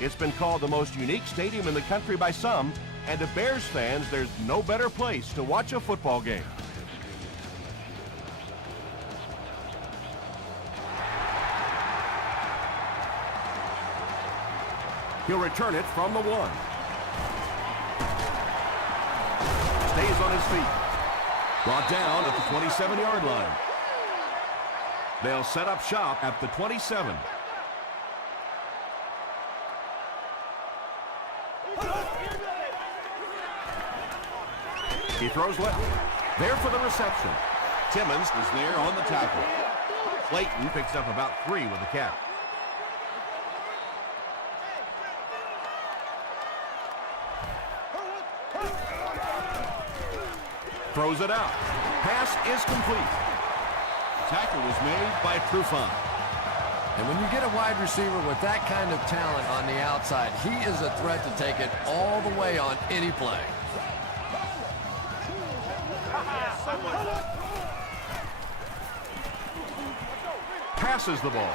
It's been called the most unique stadium in the country by some, and to Bears fans, there's no better place to watch a football game. He'll return it from the 1. Stays on his feet. Brought down at the 27-yard line. They'll set up shop at the 27. He throws left. There for the reception. Timmons is there on the tackle. Clayton picks up about 3 with the catch. Throws it out. Pass is complete. Tackle was made by Trufant. And when you get a wide receiver with that kind of talent on the outside, he is a threat to take it all the way on any play. Passes the ball.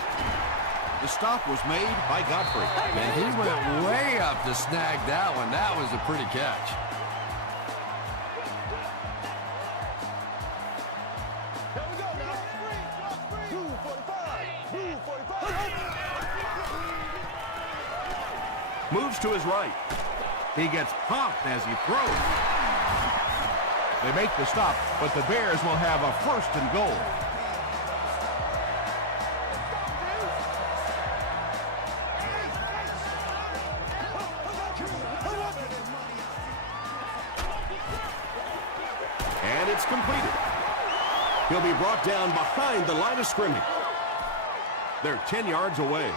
The stop was made by Godfrey. And he went way up to snag that one. That was a pretty catch. Moves to his right. He gets popped as he throws. They make the stop, but the Bears will have a 1st and goal. And it's completed. He'll be brought down behind the line of scrimmage. They're 10 yards away.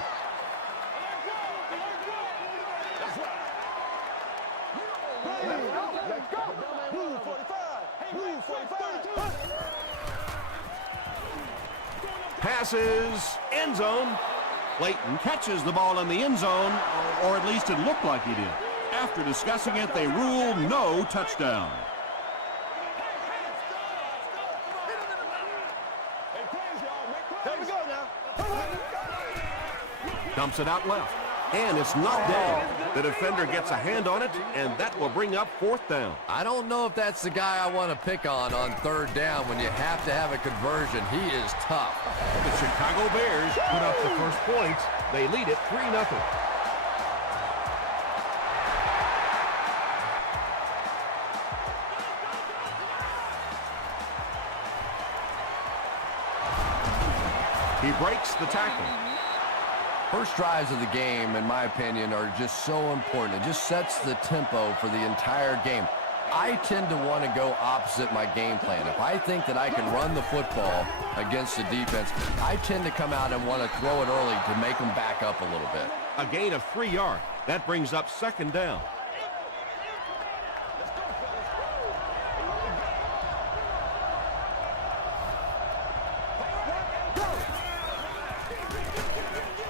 Passes, end zone. Clayton catches the ball in the end zone, or at least it looked like he did. After discussing it, they rule no touchdown. Dumps it out left, and it's knocked down. The defender gets a hand on it, and that will bring up 4th down. I don't know if that's the guy I want to pick on 3rd down when you have to have a conversion. He is tough. The Chicago Bears put up the first points. They lead it 3-0. He breaks the tackle. First drives of the game, in my opinion, are just so important. It just sets the tempo for the entire game. I tend to want to go opposite my game plan. If I think that I can run the football against the defense, I tend to come out and want to throw it early to make them back up a little bit. A gain of 3 yards. That brings up 2nd down.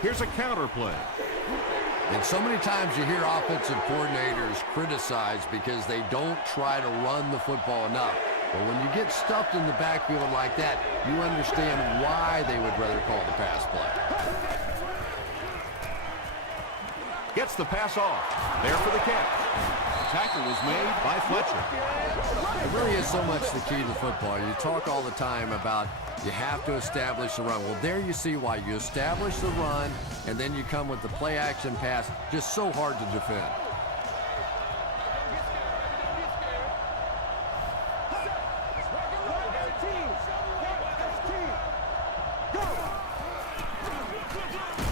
Here's a counter play. And so many times you hear offensive coordinators criticized because they don't try to run the football enough. But when you get stuffed in the backfield like that, you understand why they would rather call the pass play. Gets the pass off. There for the catch. The tackle was made by Fletcher. It really is so much the key to football. You talk all the time about you have to establish the run. Well, there you see why. You establish the run, and then you come with the play-action pass. Just so hard to defend.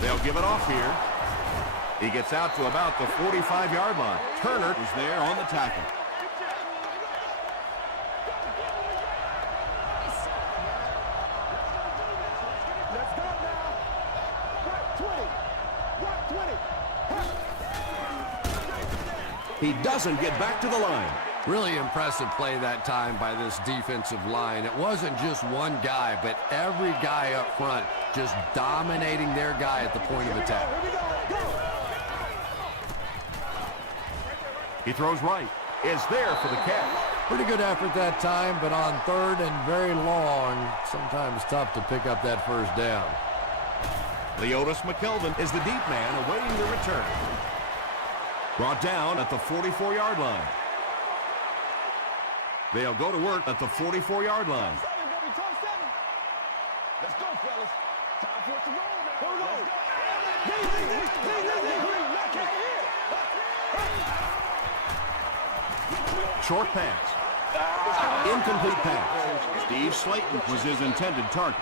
They'll give it off here. He gets out to about the 45-yard line. Turner is there on the tackle. He doesn't get back to the line. Really impressive play that time by this defensive line. It wasn't just one guy, but every guy up front just dominating their guy at the point of attack. He throws right. Is there for the catch. Pretty good effort that time, but on 3rd and very long, sometimes tough to pick up that 1st down. Leotis McKelvin is the deep man awaiting the return. Brought down at the 44-yard line. They'll go to work at the 44-yard line. Let's go, fellas. Time for it to roll now. Let's go. Short pass. Incomplete pass. Steve Slayton was his intended target.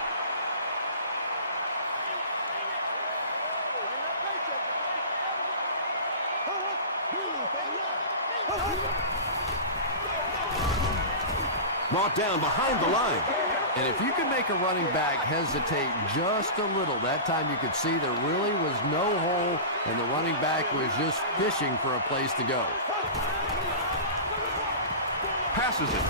Brought down behind the line. And if you can make a running back hesitate just a little, that time you could see there really was no hole, and the running back was just fishing for a place to go. Passes it.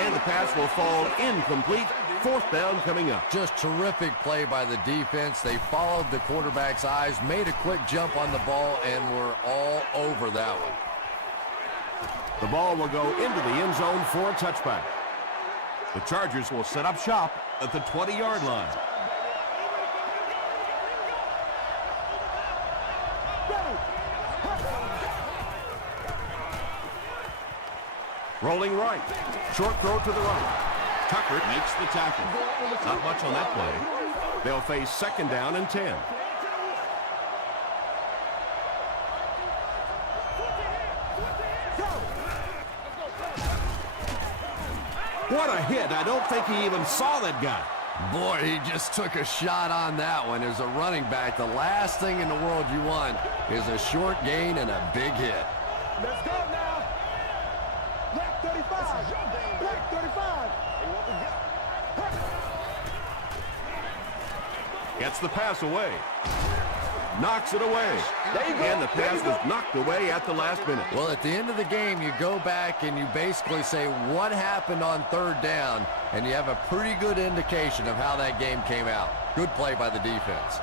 And the pass will fall incomplete. Fourth down coming up. Just terrific play by the defense. They followed the quarterback's eyes, made a quick jump on the ball, and were all over that one. The ball will go into the end zone for a touchback. The Chargers will set up shop at the 20-yard line. Rolling right. Short throw to the right. Tucker makes the tackle. Not much on that play. They'll face second down and 10. What a hit. I don't think he even saw that guy. Boy, he just took a shot on that one. As a running back, the last thing in the world you want is a short gain and a big hit. Let's go now. Black 35. Black 35. Gets the pass away. Knocks it away. There you go. And the pass was knocked away at the last minute. Well, at the end of the game, you go back and you basically say what happened on third down, and you have a pretty good indication of how that game came out. Good play by the defense.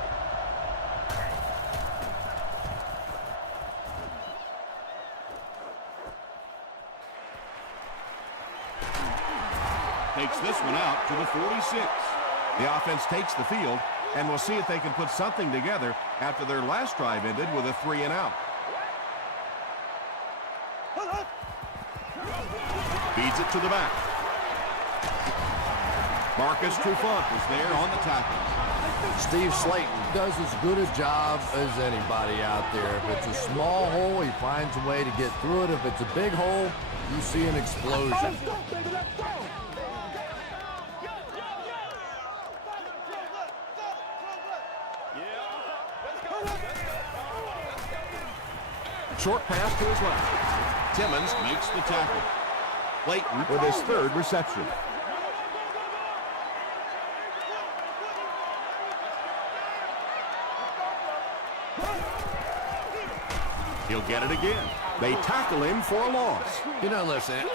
Takes this one out to the 46. The offense takes the field, and we'll see if they can put something together after their last drive ended with a 3-and-out. Feeds it to the back. Marcus Trufant was there on the tackle. Steve Slayton does as good a job as anybody out there. If it's a small hole, he finds a way to get through it. If it's a big hole, you see an explosion. Short pass to his left. Timmons makes the tackle. Clayton with his third reception. He'll get it again. They tackle him for a loss. You know, listen,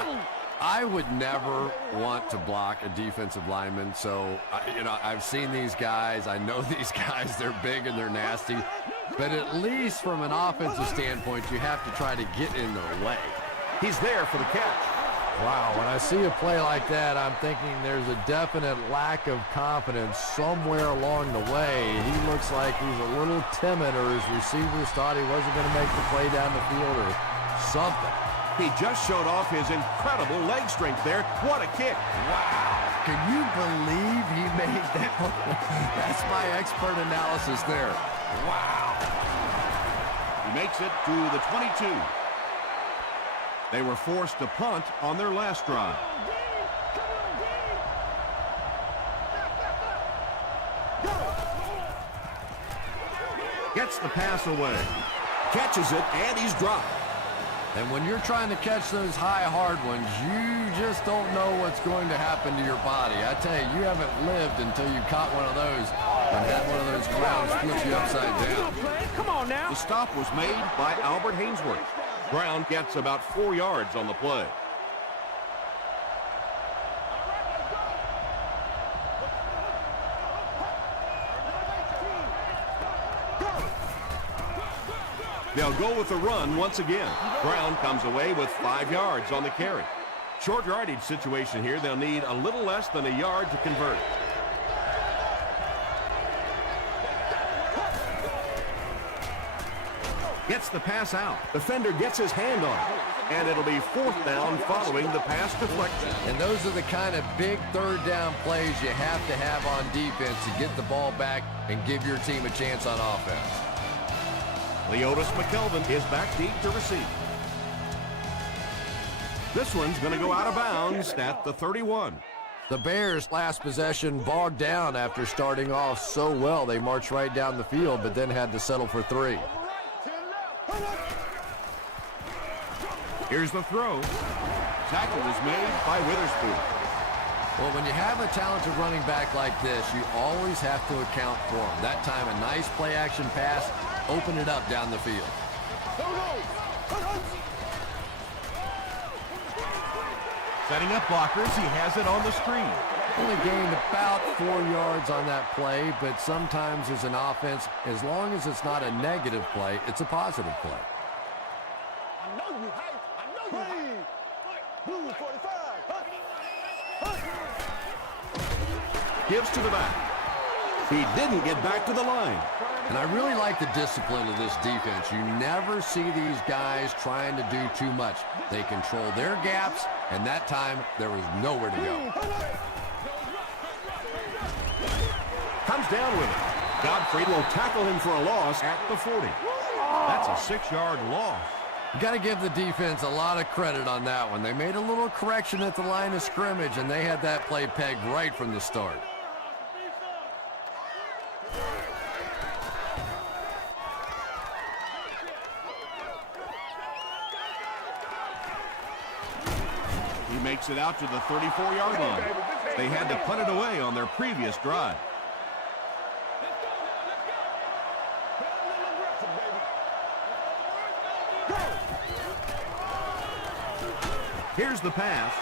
I would never want to block a defensive lineman. So, I've seen these guys. I know these guys. They're big and they're nasty. But at least from an offensive standpoint, you have to try to get in their way. He's there for the catch. Wow, when I see a play like that, I'm thinking there's a definite lack of confidence somewhere along the way. He looks like he's a little timid, or his receivers thought he wasn't going to make the play down the field or something. He just showed off his incredible leg strength there. What a kick. Wow. Can you believe he made that one? That's my expert analysis there. Wow. He makes it to the 22. They were forced to punt on their last drive. Gets the pass away. Catches it, and he's dropped. And when you're trying to catch those high, hard ones, you just don't know what's going to happen to your body. I tell you, you haven't lived until you caught one of those and had one of those clowns flip you upside down. Come on now. The stop was made by Albert Hainsworth. Brown gets about 4 yards on the play. They'll go with the run once again. Brown comes away with 5 yards on the carry. Short yardage situation here. They'll need a little less than a yard to convert. Gets the pass out. Defender gets his hand on it. And it'll be 4th down following the pass deflection. And those are the kind of big third down plays you have to have on defense to get the ball back and give your team a chance on offense. Leotis McKelvin is back deep to receive. This one's going to go out of bounds at the 31. The Bears' last possession bogged down after starting off so well. They marched right down the field, but then had to settle for 3. Here's the throw. Tackle is made by Witherspoon. Well, when you have a talented running back like this, you always have to account for him. That time, a nice play-action pass, open it up down the field. Setting up blockers, he has it on the screen. Only gained about 4 yards on that play, but sometimes as an offense, as long as it's not a negative play, it's a positive play. I know you hype. I know you hype. Blue 45. Gives to the back. He didn't get back to the line. And I really like the discipline of this defense. You never see these guys trying to do too much. They control their gaps, and that time there was nowhere to go. Comes down with it. Godfrey will tackle him for a loss at the 40. That's a 6-yard loss. You got to give the defense a lot of credit on that one. They made a little correction at the line of scrimmage, and they had that play pegged right from the start. He makes it out to the 34-yard line. They had to punt it away on their previous drive. Here's the pass.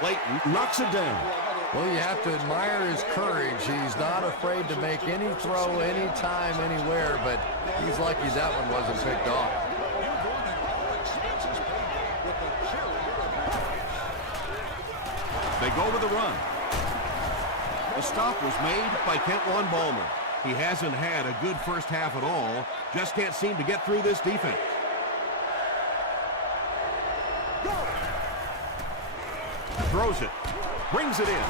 Clayton knocks it down. Well, you have to admire his courage. He's not afraid to make any throw, anytime, anywhere, but he's lucky that one wasn't picked off. They go with the run. The stop was made by Kentwan Ballmer. He hasn't had a good first half at all. Just can't seem to get through this defense. Throws it. Brings it in.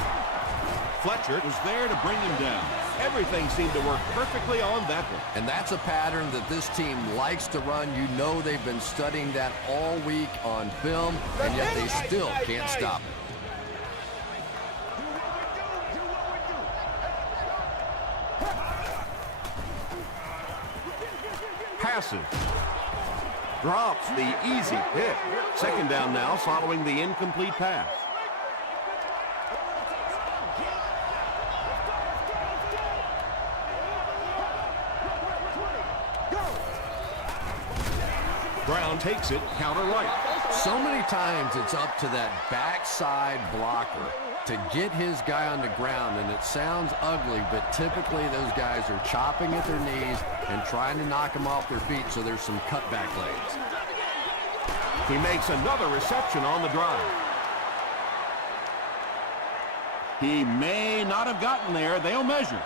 Fletcher was there to bring him down. Everything seemed to work perfectly on that one. And that's a pattern that this team likes to run. You know they've been studying that all week on film, and yet they still can't stop it. Passes. Drops the easy pick. 2nd down now following the incomplete pass. Brown takes it, counter right. So many times it's up to that backside blocker to get his guy on the ground, and it sounds ugly, but typically those guys are chopping at their knees and trying to knock them off their feet, so there's some cutback lanes. He makes another reception on the drive. He may not have gotten there. They'll measure.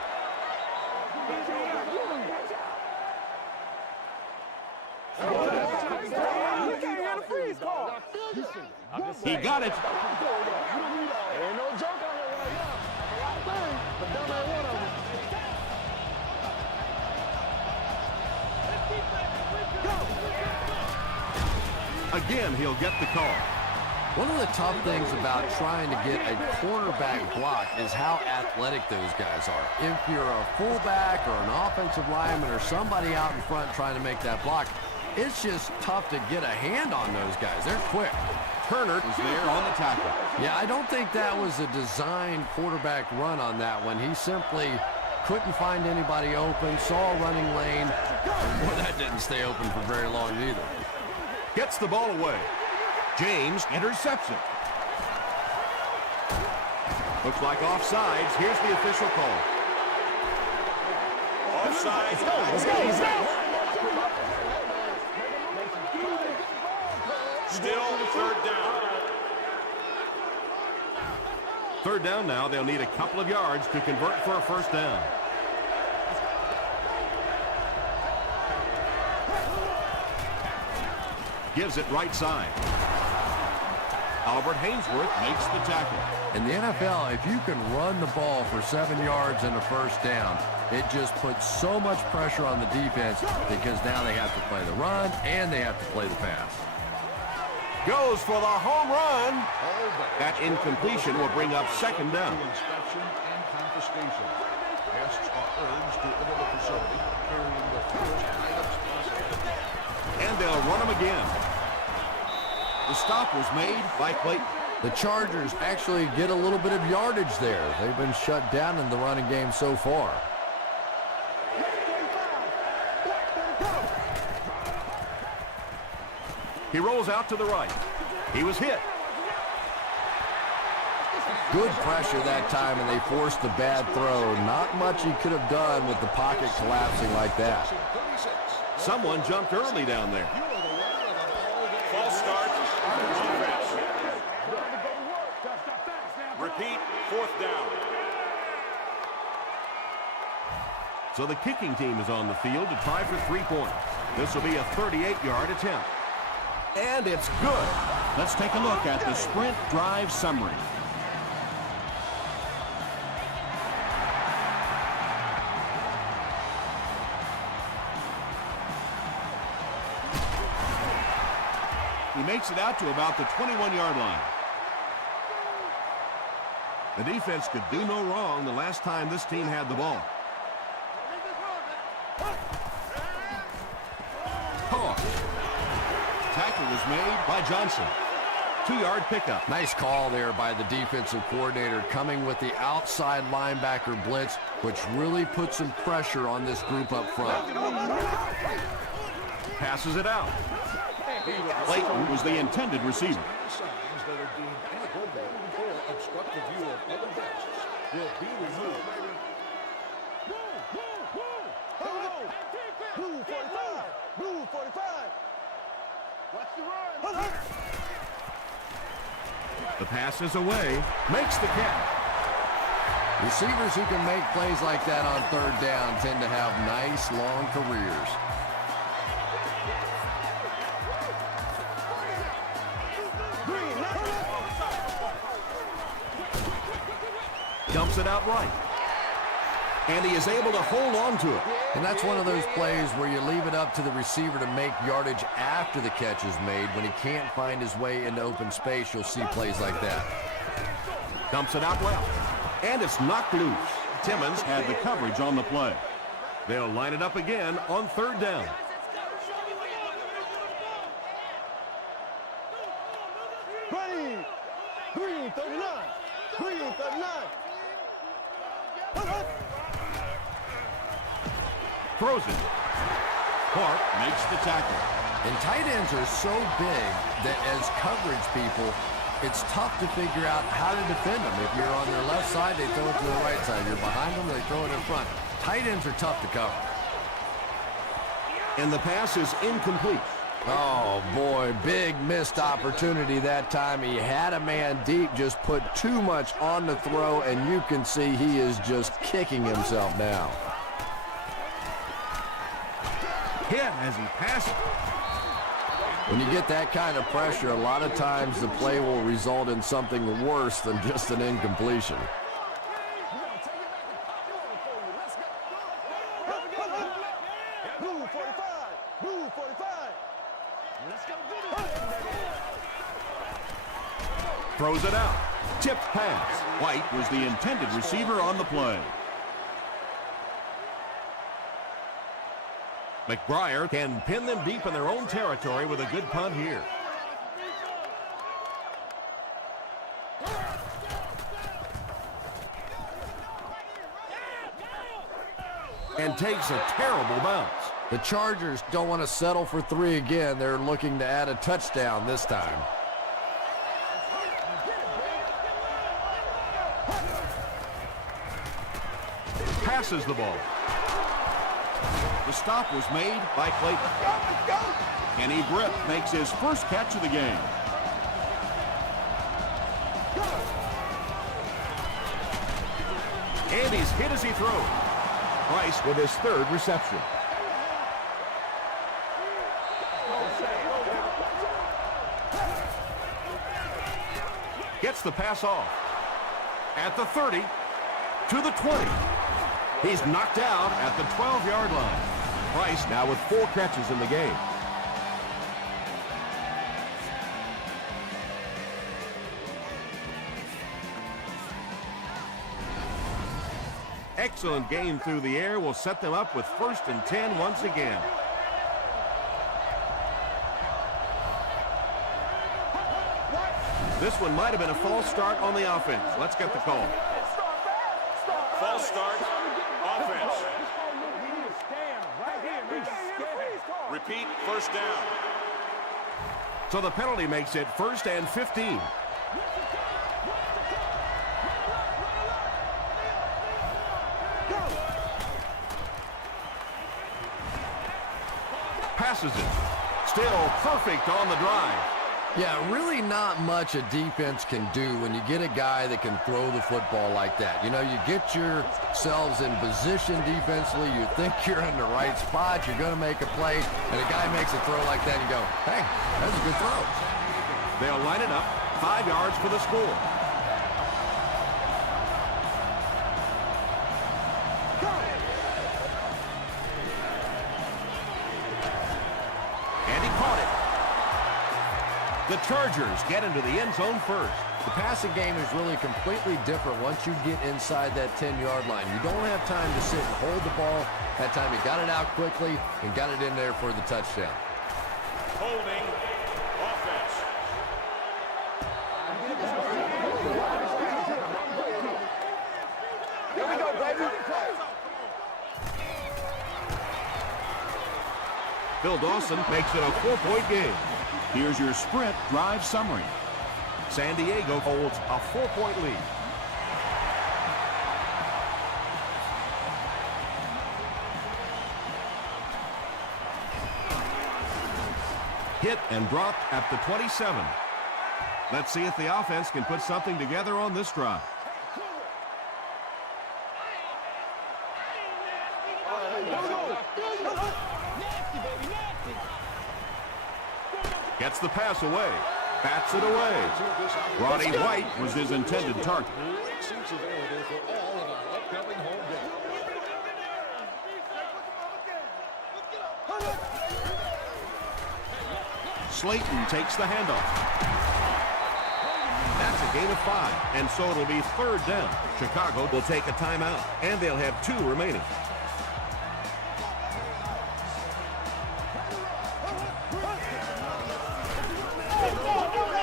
He got it. Ain't no joke on it right now. A lot of things, but them ain't one of them. Again, he'll get the call. One of the tough things about trying to get a quarterback block is how athletic those guys are. If you're a fullback or an offensive lineman or somebody out in front trying to make that block, it's just tough to get a hand on those guys. They're quick. Turner is there on the tackle. Yeah, I don't think that was a designed quarterback run on that one. He simply couldn't find anybody open, saw a running lane. Boy, that didn't stay open for very long either. Gets the ball away. James intercepts it. Looks like offsides. Here's the official call. Offsides. Let's go. Still 3rd down. 3rd down now. They'll need a couple of yards to convert for a 1st down. gives it right side. Albert Hainsworth makes the tackle. In the NFL, if you can run the ball for 7 yards and a first down, it just puts so much pressure on the defense because now they have to play the run and they have to play the pass. Goes for the home run. That incompletion will bring up second down. Inspection and confiscation. Guests are urged to enter the facility carrying the first items possible. And they'll run him again. The stop was made by Clayton. The Chargers actually get a little bit of yardage there. They've been shut down in the running game so far. He rolls out to the right. He was hit. Good pressure that time, and they forced a bad throw. Not much he could have done with the pocket collapsing like that. Someone jumped early down there. False start. Defense. Repeat, fourth down. So the kicking team is on the field to try for 3 points. This will be a 38-yard attempt. And it's good. Let's take a look at the sprint drive summary. He makes it out to about the 21-yard line. The defense could do no wrong the last time this team had the ball. Caught. Tackle was made by Johnson. 2-yard pickup. Nice call there by the defensive coordinator, coming with the outside linebacker blitz, which really put some pressure on this group up front. Passes it out. Clayton was the intended receiver. Signs that are deemed inappropriate or obstruct the view of other guests will be removed. Blue 45. Blue 45. Watch the run. The pass is away. Makes the catch. Receivers who can make plays like that on third down tend to have nice, long careers. Dumps it out right. And he is able to hold on to it. And that's one of those plays where you leave it up to the receiver to make yardage after the catch is made. When he can't find his way into open space, you'll see plays like that. Dumps it out well. And it's knocked loose. Timmons had the coverage on the play. They'll line it up again on third down. Green. Green 39. Green 39. Throws it. Clark makes the tackle. And tight ends are so big that as coverage people, it's tough to figure out how to defend them. If you're on their left side, they throw it to the right side. You're behind them, they throw it in front. Tight ends are tough to cover. And the pass is incomplete. Oh, boy, big missed opportunity that time. He had a man deep, just put too much on the throw, and you can see he is just kicking himself now. Hit as he passes. When you get that kind of pressure, a lot of times the play will result in something worse than just an incompletion. Blue 45. Blue 45. Let's go get it. Throws it out. Tipped pass. White was the intended receiver on the play. McBriar can pin them deep in their own territory with a good punt here. And takes a terrible bounce. The Chargers don't want to settle for 3 again. They're looking to add a touchdown this time. Passes the ball. The stop was made by Clayton. Kenny Britt makes his first catch of the game. And he's hit as he throws. Price with his third reception. Gets the pass off. At the 30, to the 20. He's knocked out at the 12-yard line. Price now with 4 catches in the game. Excellent game through the air will set them up with 1st and 10 once again. This one might have been a false start on the offense. Let's get the call. False start. Offense. Repeat, first down. So the penalty makes it 1st and 15. Passes it. Still perfect on the drive. Yeah, really not much a defense can do when you get a guy that can throw the football like that. You know, you get yourselves in position defensively, you think you're in the right spot, you're going to make a play, and a guy makes a throw like that, and you go, hey, that's a good throw. They'll line it up, 5 yards for the score. And he caught it. The Chargers get into the end zone first. The passing game is really completely different once you get inside that 10-yard line. You don't have time to sit and hold the ball. That time he got it out quickly and got it in there for the touchdown. Holding. Offense. Here we go, baby. Phil Dawson makes it a 4-point game. Here's your sprint drive summary. San Diego holds a 4-point lead. Hit and dropped at the 27. Let's see if the offense can put something together on this drive. Gets the pass away. Bats it away. Roddy White was his intended target. Great seats available for all in our upcoming home game. Slayton takes the handoff. That's a gain of 5, and so it'll be 3rd down. Chicago will take a timeout, and they'll have 2 remaining.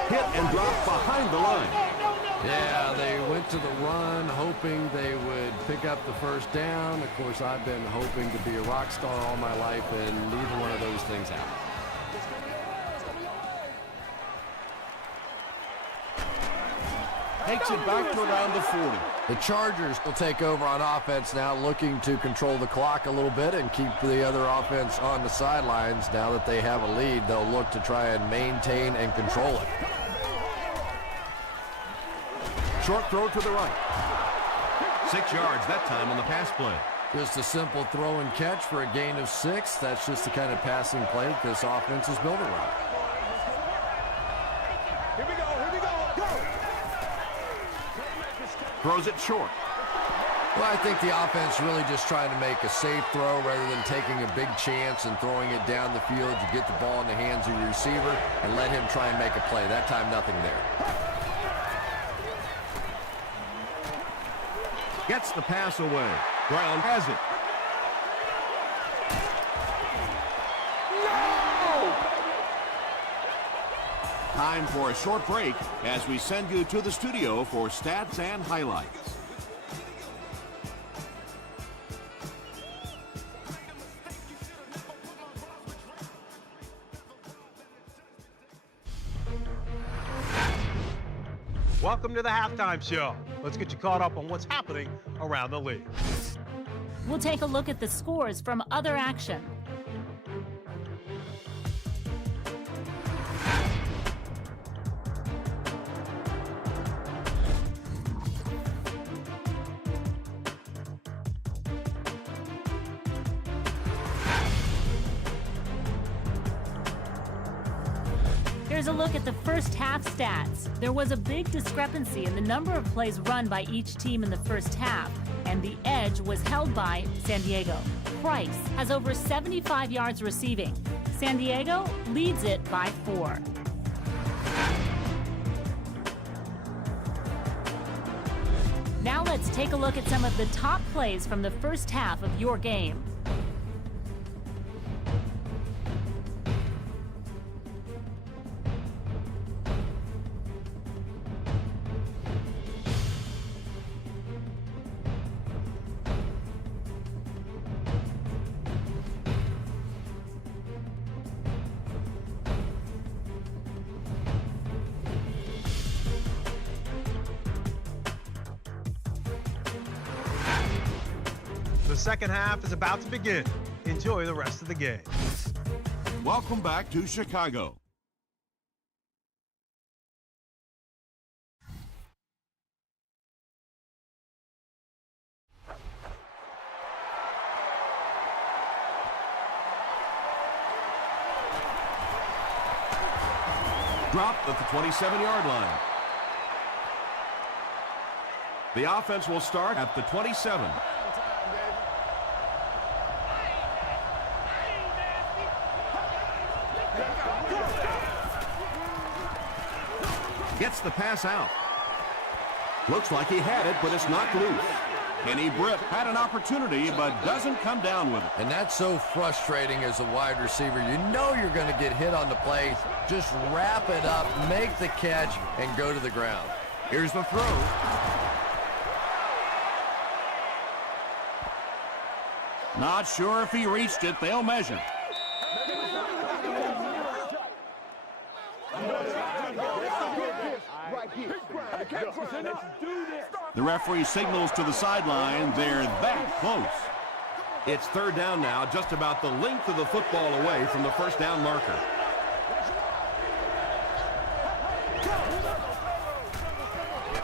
Hit and drop behind the line. Yeah, they went to the run hoping they would pick up the first down. Of course, I've been hoping to be a rock star all my life, and neither one of those things happened. Takes it back to around the 40. The Chargers will take over on offense now, looking to control the clock a little bit and keep the other offense on the sidelines. Now that they have a lead, they'll look to try and maintain and control it. Short throw to the right. 6 yards that time on the pass play. Just a simple throw and catch for a gain of 6. That's just the kind of passing play that this offense is built around. Here we go, go! Throws it short. Well, I think the offense really just trying to make a safe throw rather than taking a big chance and throwing it down the field. You get the ball in the hands of your receiver and let him try and make a play. That time, nothing there. Gets the pass away. Brown has it. Time for a short break as we send you to the studio for stats and highlights. Welcome to the halftime show. Let's get you caught up on what's happening around the league. We'll take a look at the scores from other action. Here's a look at the first half stats. There was a big discrepancy in the number of plays run by each team in the first half, and the edge was held by San Diego. Price has over 75 yards receiving. San Diego leads it by 4. Now let's take a look at some of the top plays from the first half of your game. The second half is about to begin. Enjoy the rest of the game. Welcome back to Chicago. Dropped at the 27-yard line. The offense will start at the 27. Gets the pass out. Looks like he had it, but it's knocked loose. Kenny Britt had an opportunity, but doesn't come down with it. And that's so frustrating as a wide receiver. You know you're going to get hit on the play. Just wrap it up, make the catch, and go to the ground. Here's the throw. Not sure if he reached it. They'll measure. The referee signals to the sideline. They're that close. It's third down now, just about the length of the football away from the first down marker.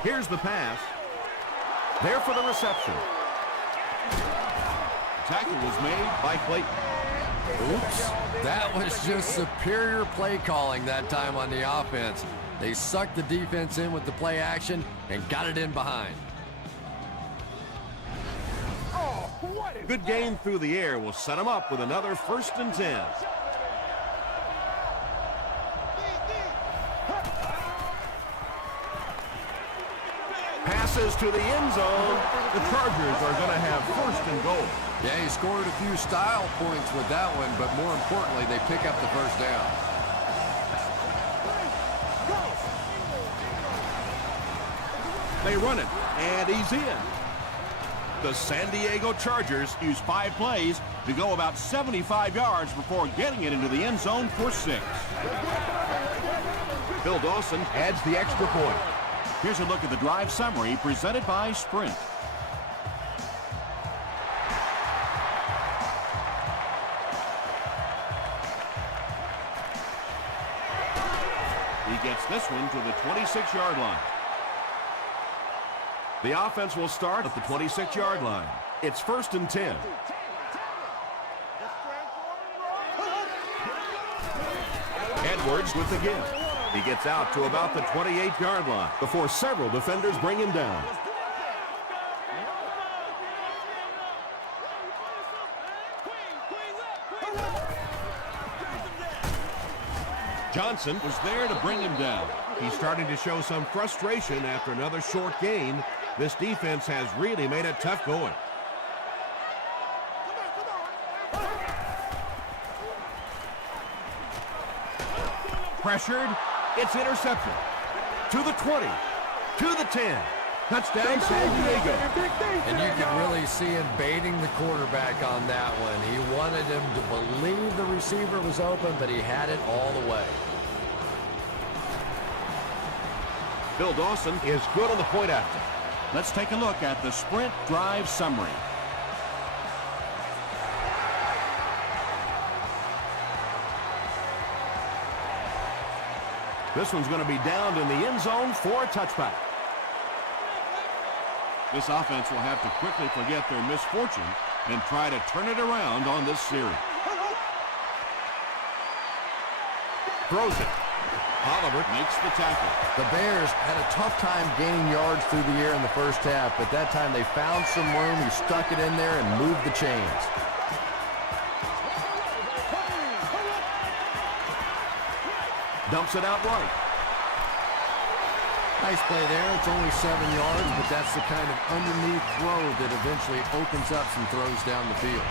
Here's the pass. There for the reception. Tackle was made by Clayton. Oops. That was just superior play calling that time on the offense. They sucked the defense in with the play action and got it in behind. Good gain through the air will set him up with another 1st and 10. Passes to the end zone. The Chargers are going to have 1st and goal. Yeah, he scored a few style points with that one, but more importantly, they pick up the first down. They run it, and he's in. The San Diego Chargers use 5 plays to go about 75 yards before getting it into the end zone for 6. Bill Dawson adds the extra point. Here's a look at the drive summary presented by Sprint. He gets this one to the 26-yard line. The offense will start at the 26-yard line. It's 1st and 10. Edwards with the give. He gets out to about the 28-yard line before several defenders bring him down. Johnson was there to bring him down. He's starting to show some frustration after another short gain. This defense has really made it tough going. Pressured. It's interception. To the 20. To the 10. Touchdown, San Diego. And you can really see him baiting the quarterback on that one. He wanted him to believe the receiver was open, but he had it all the way. Bill Dawson is good on the point after. Let's take a look at the Sprint drive summary. This one's going to be downed in the end zone for a touchback. This offense will have to quickly forget their misfortune and try to turn it around on this series. Throws it. Oliver makes the tackle. The Bears had a tough time gaining yards through the air in the first half, but that time they found some room. He stuck it in there and moved the chains. Dumps it out right. Nice play there. It's only 7 yards, but that's the kind of underneath throw that eventually opens up some throws down the field.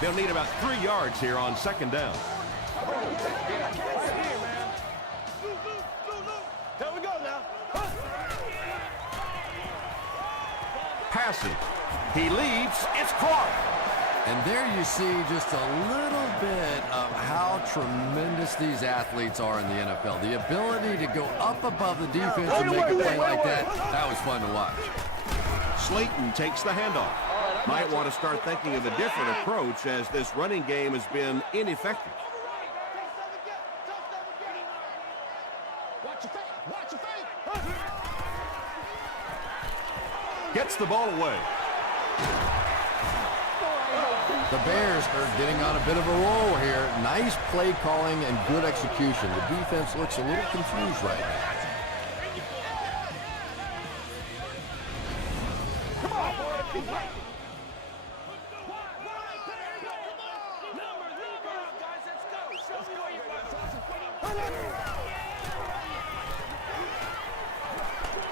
They'll need about 3 yards here on second down. There we go now. Passing. He leads. It's Clark. And there you see just a little bit of how tremendous these athletes are in the NFL. The ability to go up above the defense and make a play like that, that was fun to watch. Slayton takes the handoff. Might want to start thinking of a different approach as this running game has been ineffective. Watch your feet. Watch your feet. Gets the ball away. The Bears are getting on a bit of a roll here. Nice play calling and good execution. The defense looks a little confused right now. Come on, boy.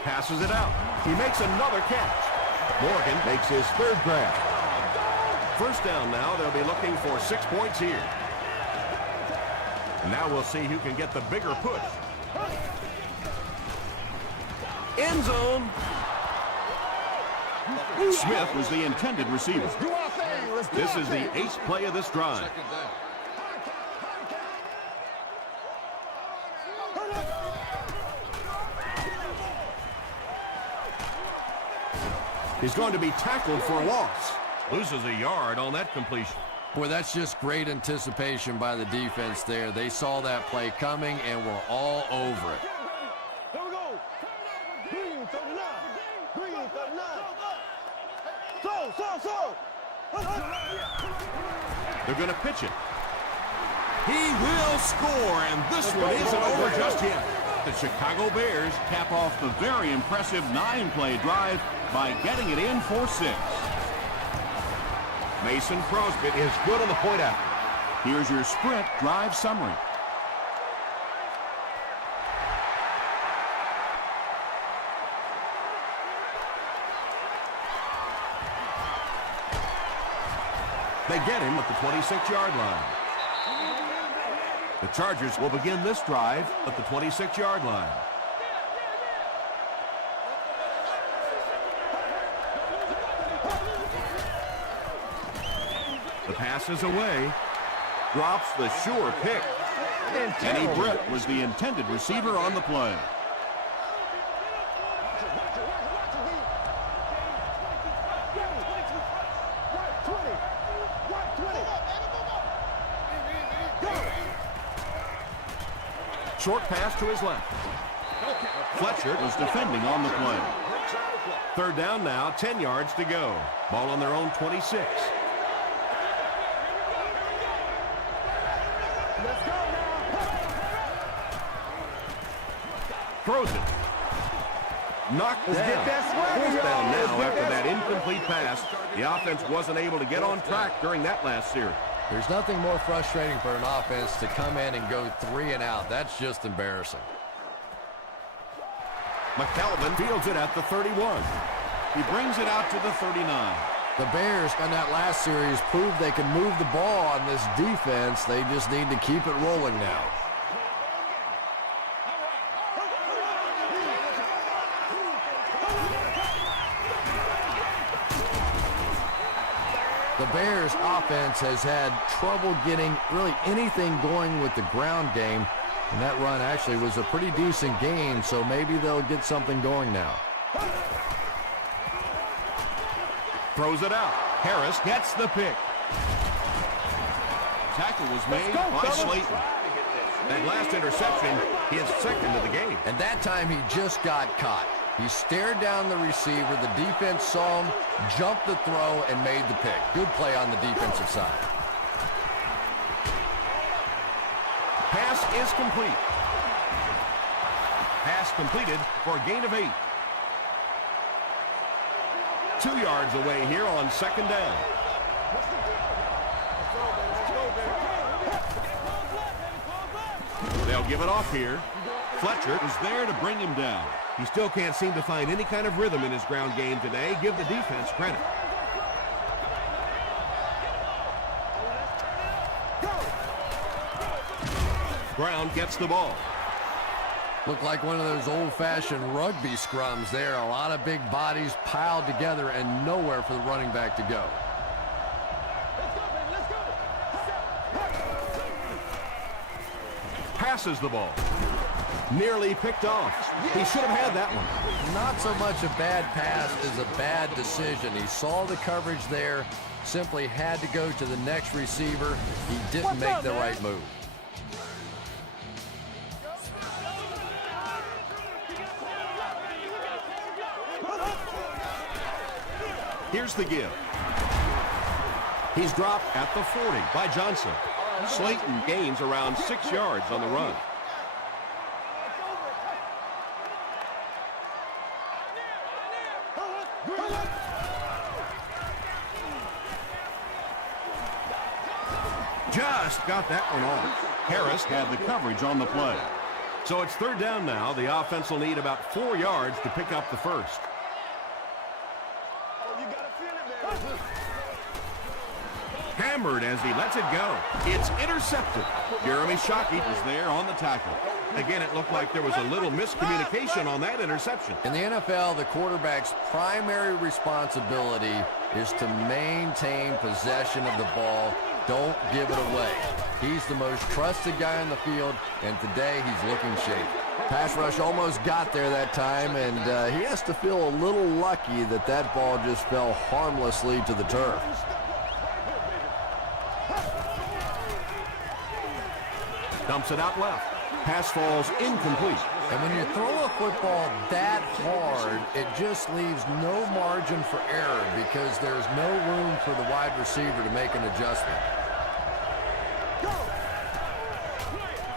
Passes it out. He makes another catch. Morgan makes his third grab. First down now. They'll be looking for 6 points here. And now we'll see who can get the bigger push. End zone. Smith was the intended receiver. Do our thing. Let's do This our is the thing. 8th play of this drive. Second down. He's going to be tackled for a loss. Loses a yard on that completion. Boy, that's just great anticipation by the defense there. They saw that play coming and were all over it. Here we go. Green 39. Green 39. So. They're going to pitch it. He will score, and this one isn't over just yet. The Chicago Bears cap off the very impressive 9-play drive by getting it in for 6. Mason Crosby is good on the point out. Here's your sprint drive summary. They get him at the 26-yard line. The Chargers will begin this drive at the 26-yard line. The pass is away. Drops the sure pick. Kenny Britt was the intended receiver on the play. Short pass to his left. Fletcher was defending on the play. Third down now, 10 yards to go. Ball on their own 26. Throws it. Knocked down. Fourth down now after that incomplete pass. The offense wasn't able to get on track during that last series. There's nothing more frustrating for an offense to come in and go 3 and out. That's just embarrassing. McKelvin fields it at the 31. He brings it out to the 39. The Bears on that last series proved they can move the ball on this defense. They just need to keep it rolling now. The Bears offense has had trouble getting really anything going with the ground game. And that run actually was a pretty decent gain, so maybe they'll get something going now. Throws it out. Harris gets the pick. Tackle was made by Slayton. That last interception, his second of the game. And that time he just got caught. He stared down the receiver. The defense saw him, jumped the throw, and made the pick. Good play on the defensive side. Pass is complete. Pass completed for a gain of 8. 2 yards away here on second down. They'll give it off here. Fletcher is there to bring him down. He still can't seem to find any kind of rhythm in his ground game today. Give the defense credit. Brown gets the ball. Looked like one of those old-fashioned rugby scrums there. A lot of big bodies piled together and nowhere for the running back to go. Passes the ball. Nearly picked off. He should have had that one. Not so much a bad pass as a bad decision. He saw the coverage there, simply had to go to the next receiver. He didn't make the right move. Here's the give. He's dropped at the 40 by Johnson. Slayton gains around 6 yards on the run. Just got that one off. Harris had the coverage on the play. So it's third down now. The offense will need about 4 yards to pick up the first. Hammered as he lets it go. It's intercepted. Jeremy Shockey is there on the tackle. Again, it looked like there was a little miscommunication on that interception. In the NFL, the quarterback's primary responsibility is to maintain possession of the ball. Don't give it away. He's the most trusted guy on the field, and today he's looking shaky. Pass rush almost got there that time, and he has to feel a little lucky that that ball just fell harmlessly to the turf. Dumps it out left. Pass falls incomplete. And when you throw a football that hard, it just leaves no margin for error because there's no room for the wide receiver to make an adjustment.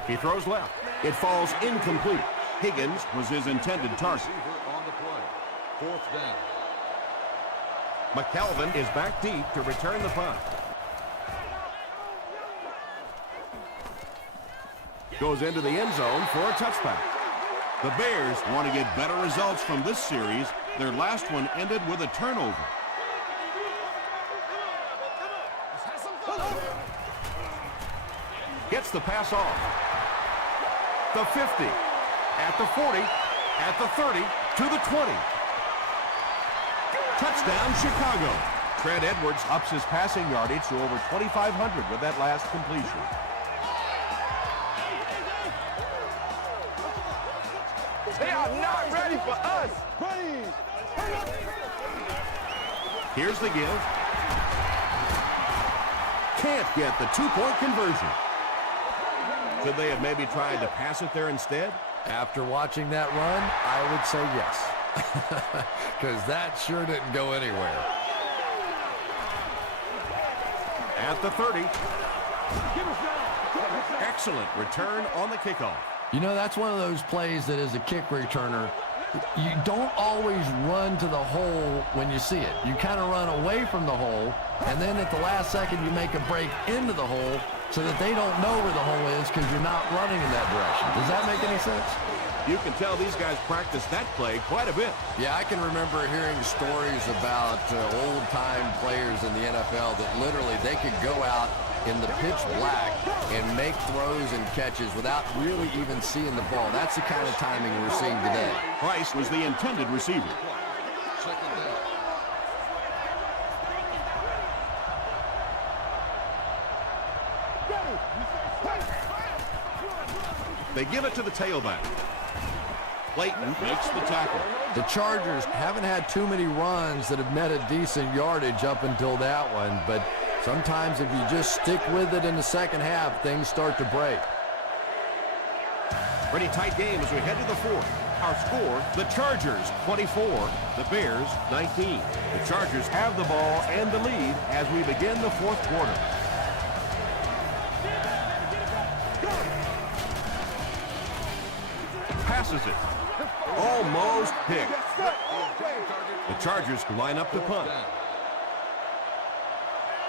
He throws left. It falls incomplete. Higgins was his intended target. On the play. 4th down. McKelvin is back deep to return the punt. Goes into the end zone for a touchback. The Bears want to get better results from this series. Their last one ended with a turnover. Gets the pass off. The 50, at the 40, at the 30, to the 20. Touchdown, Chicago. Trent Edwards ups his passing yardage to over 2,500 with that last completion. They are not ready for us. Ready. Here's the give. Can't get the 2-point conversion. Could they have maybe tried to pass it there instead? After watching that run, I would say yes. Because that sure didn't go anywhere. At the 30. Excellent return on the kickoff. You know, that's one of those plays that as a kick returner, you don't always run to the hole when you see it. You kind of run away from the hole, and then at the last second you make a break into the hole so that they don't know where the hole is because you're not running in that direction. Does that make any sense? You can tell these guys practice that play quite a bit. Yeah, I can remember hearing stories about old-time players in the NFL that literally they could go out in the pitch black and make throws and catches without really even seeing the ball. That's the kind of timing we're seeing today. Price was the intended receiver. 2nd down. They give it to the tailback. Clayton makes the tackle. The Chargers haven't had too many runs that have netted decent yardage up until that one, but sometimes if you just stick with it in the second half, things start to break. Pretty tight game as we head to the 4th. Our score, the Chargers 24, the Bears 19. The Chargers have the ball and the lead as we begin the 4th quarter. passes it. Almost picked. The Chargers line up to punt.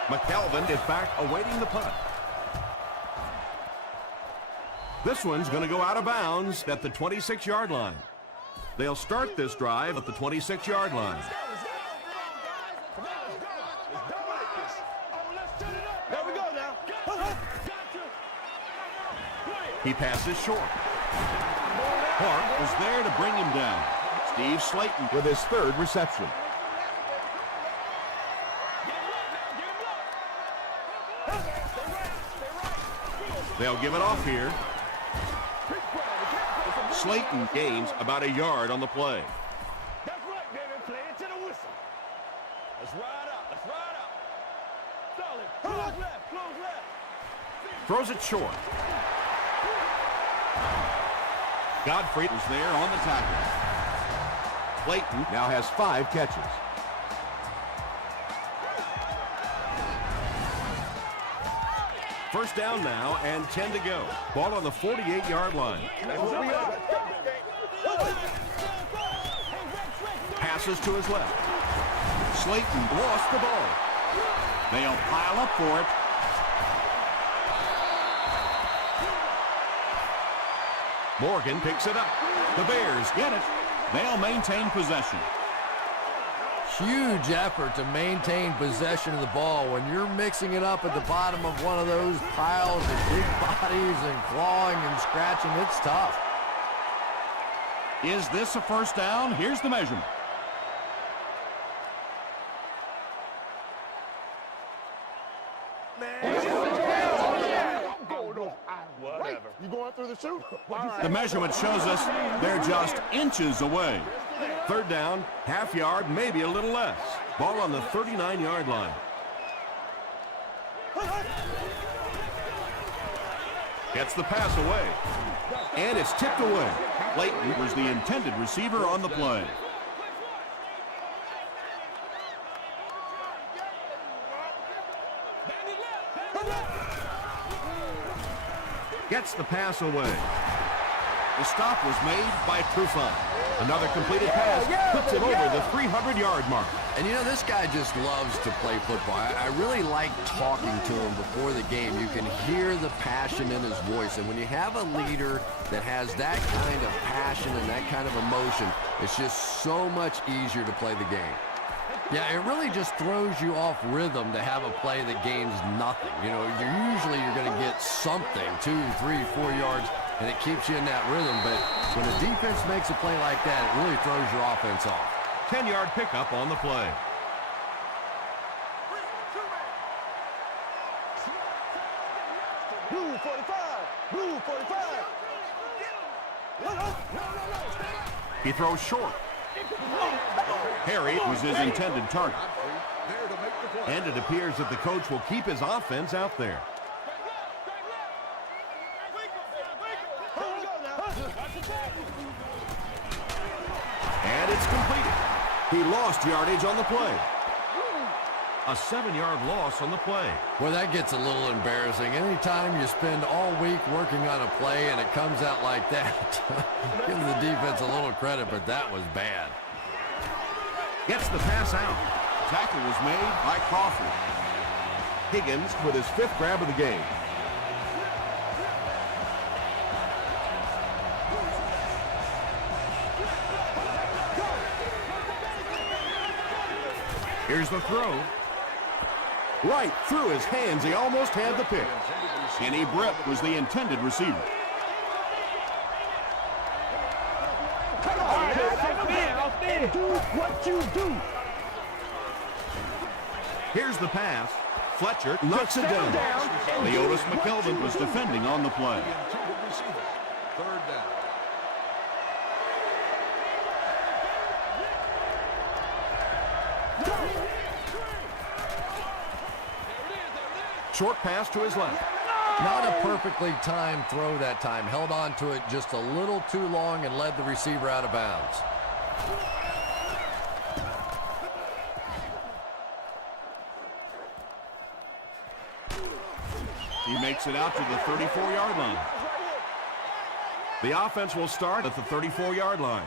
McKelvin is back awaiting the punt. This one's going to go out of bounds at the 26-yard line. They'll start this drive at the 26-yard line. There we go now. He passes short. Clark was there to bring him down. Steve Slayton with his third reception. They'll give it off here. Slayton gains about a yard on the play. That's right, baby. Play it to the whistle. Let's ride up. Let's ride up. Solid. Close left. Close left. Throws it short. Godfrey was there on the tackle. Clayton now has 5 catches. First down now and 10 to go. Ball on the 48-yard line. Passes to his left. Slayton lost the ball. They'll pile up for it. Morgan picks it up. The Bears get it. They'll maintain possession. Huge effort to maintain possession of the ball. When you're mixing it up at the bottom of one of those piles of big bodies and clawing and scratching, it's tough. Is this a first down? Here's the measurement. Whatever. You going through the chute? The measurement shows us they're just inches away. Third down, half yard, maybe a little less. Ball on the 39-yard line. Gets the pass away. And it's tipped away. Clayton was the intended receiver on the play. Gets the pass away. The stop was made by Trufant. Another completed pass puts it over the 300-yard mark. And you know, this guy just loves to play football. I really like talking to him before the game. You can hear the passion in his voice. And when you have a leader that has that kind of passion and that kind of emotion, it's just so much easier to play the game. Yeah, it really just throws you off rhythm to have a play that gains nothing. You know, you're going to get something, 2, 3, 4 yards, and it keeps you in that rhythm. But when a defense makes a play like that, it really throws your offense off. 10-yard pickup on the play. Blue 45. Blue 45. He throws short. Harry was his intended target. And it appears that the coach will keep his offense out there. And it's completed. He lost yardage on the play. A 7-yard loss on the play. Well, that gets a little embarrassing. Anytime you spend all week working on a play and it comes out like that, give the defense a little credit, but that was bad. Gets the pass out. Tackle was made by Crawford. Higgins with his 5th grab of the game. Here's the throw. Right through his hands. He almost had the pick. Kenny Britt was the intended receiver. Do what you do. Here's the pass. Fletcher knocks it down. Leotis McKelvin was defending on the play. Third down. Short pass to his left. Not a perfectly timed throw that time. Held on to it just a little too long and led the receiver out of bounds. He makes it out to the 34-yard line. The offense will start at the 34-yard line.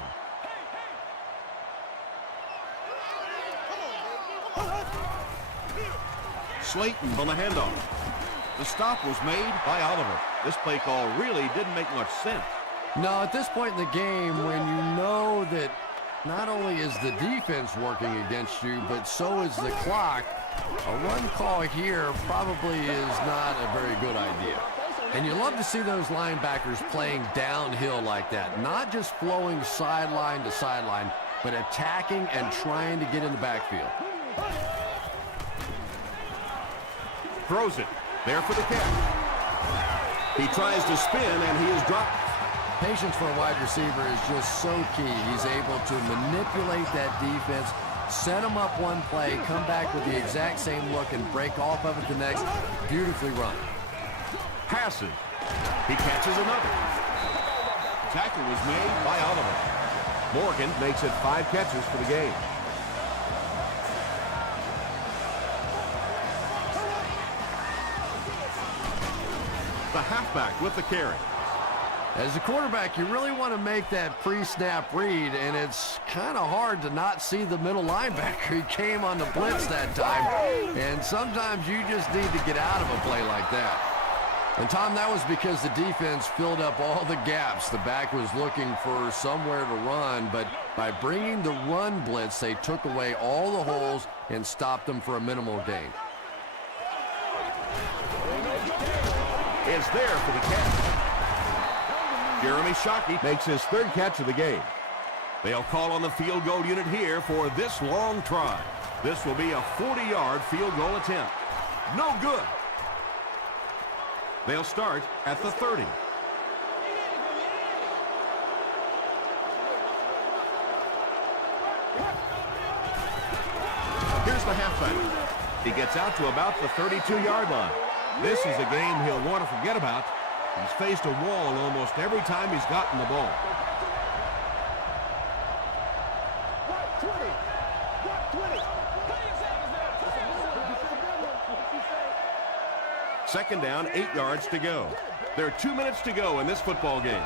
Slayton on the handoff. The stop was made by Oliver. This play call really didn't make much sense. No, at this point in the game, when you know that not only is the defense working against you, but so is the clock, a run call here probably is not a very good idea. And you love to see those linebackers playing downhill like that, not just flowing sideline to sideline, but attacking and trying to get in the backfield. Throws it. There for the catch. He tries to spin, and he is dropped. Patience for a wide receiver is just so key. He's able to manipulate that defense, set him up one play, come back with the exact same look, and break off of it the next. Beautifully run. Passes. He catches another. Tackle was made by Oliver. Morgan makes it 5 catches for the game. The halfback with the carry. As a quarterback, you really want to make that pre-snap read, and it's kind of hard to not see the middle linebacker. He came on the blitz that time, and sometimes you just need to get out of a play like that. And, Tom, that was because the defense filled up all the gaps. The back was looking for somewhere to run, but by bringing the run blitz, they took away all the holes and stopped them for a minimal gain. Is there for the catch. Jeremy Shockey makes his 3rd catch of the game. They'll call on the field goal unit here for this long try. This will be a 40-yard field goal attempt. No good. They'll start at the 30. Here's the halfback. He gets out to about the 32-yard line. This is a game he'll want to forget about. He's faced a wall almost every time he's gotten the ball. Second down, 8 yards to go. There are 2 minutes to go in this football game.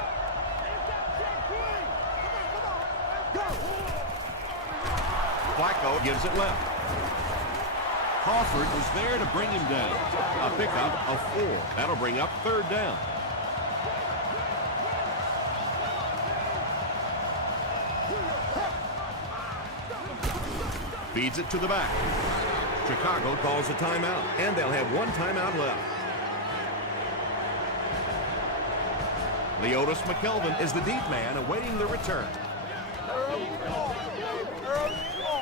Flacco gives it left. Crawford was there to bring him down. A pickup of 4. That'll bring up 3rd down. Feeds it to the back. Chicago calls a timeout, and they'll have 1 timeout left. Leotis McKelvin is the deep man awaiting the return.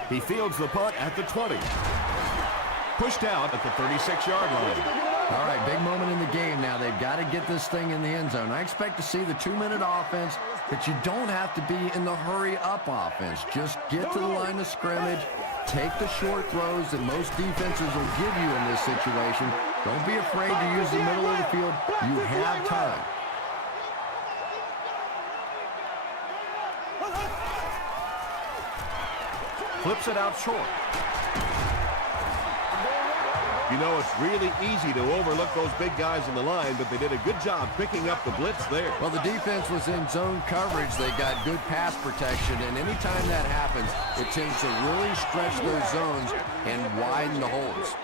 He fields the punt at the 20. Pushed out at the 36-yard line. All right, big moment in the game now. They've got to get this thing in the end zone. I expect to see the 2-minute offense, but you don't have to be in the hurry-up offense. Just get to the line of scrimmage, take the short throws that most defenses will give you in this situation. Don't be afraid to use the middle of the field. You have time. Flips it out short. You know, it's really easy to overlook those big guys in the line, but they did a good job picking up the blitz there. Well, the defense was in zone coverage. They got good pass protection, and anytime that happens, it tends to really stretch those zones and widen the holes.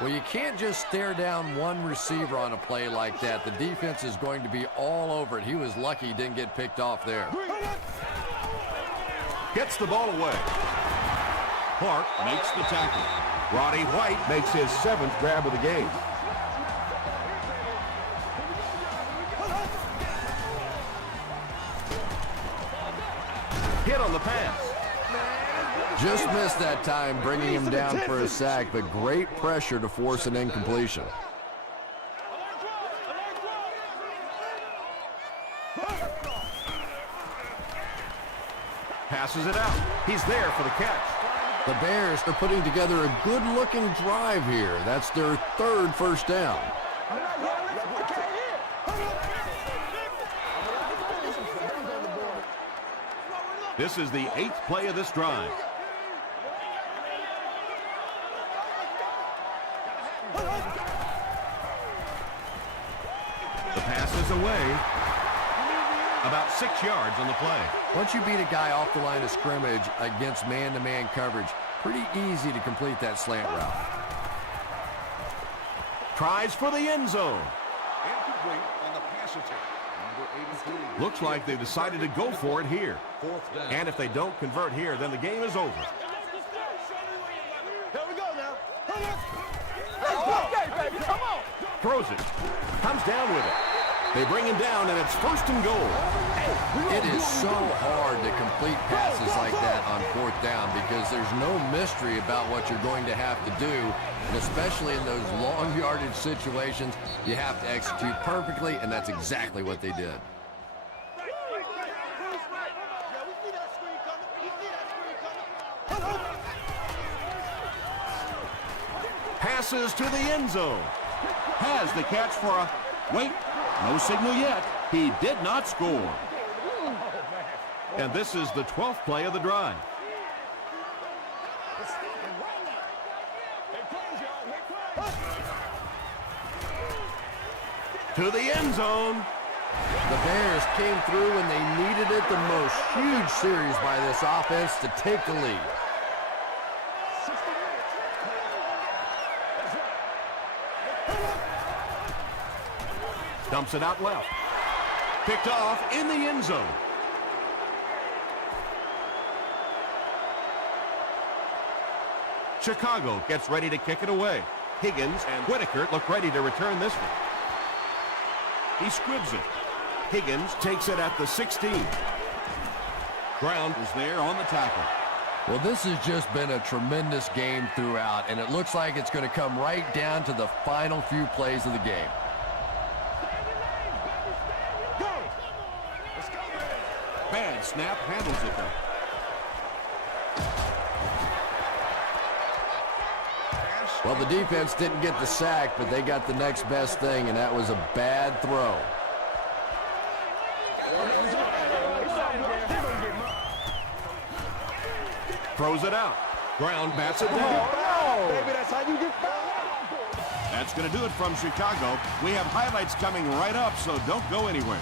Well, you can't just stare down one receiver on a play like that. The defense is going to be all over it. He was lucky he didn't get picked off there. Gets the ball away. Clark makes the tackle. Roddy White makes his 7th grab of the game. Hit on the pass. Just missed that time, bringing him down for a sack, but great pressure to force an incompletion. Passes it out. He's there for the catch. The Bears are putting together a good-looking drive here. That's their 3rd first down. This is the 8th play of this drive. The pass is away. About 6 yards on the play. Once you beat a guy off the line of scrimmage against man-to-man coverage, pretty easy to complete that slant route. Tries for the end zone. Incomplete on the pass attempt. Number 82. Looks like they decided to go for it here. 4th down. And if they don't convert here, then the game is over. Here we go now. Let's play, baby. Come on. Throws it. Comes down with it. They bring him down, and it's 1st and goal. It is so hard to complete passes like that on 4th down because there's no mystery about what you're going to have to do, and especially in those long yardage situations, you have to execute perfectly, and that's exactly what they did. Passes to the end zone. Has the catch for a... Wait, no signal yet. He did not score. And this is the 12th play of the drive. To the end zone. The Bears came through when they needed it the most. Huge series by this offense to take the lead. Dumps it out left. Picked off in the end zone. Chicago gets ready to kick it away. Higgins and Whitaker look ready to return this one. He squibs it. Higgins takes it at the 16. Brown is there on the tackle. Well, this has just been a tremendous game throughout, and it looks like it's going to come right down to the final few plays of the game. Bad snap, handles it though. Well, the defense didn't get the sack, but they got the next best thing, and that was a bad throw. Throws it out. Brown bats it down. Baby, that's how you get fouled. That's going to do it from Chicago. We have highlights coming right up, so don't go anywhere.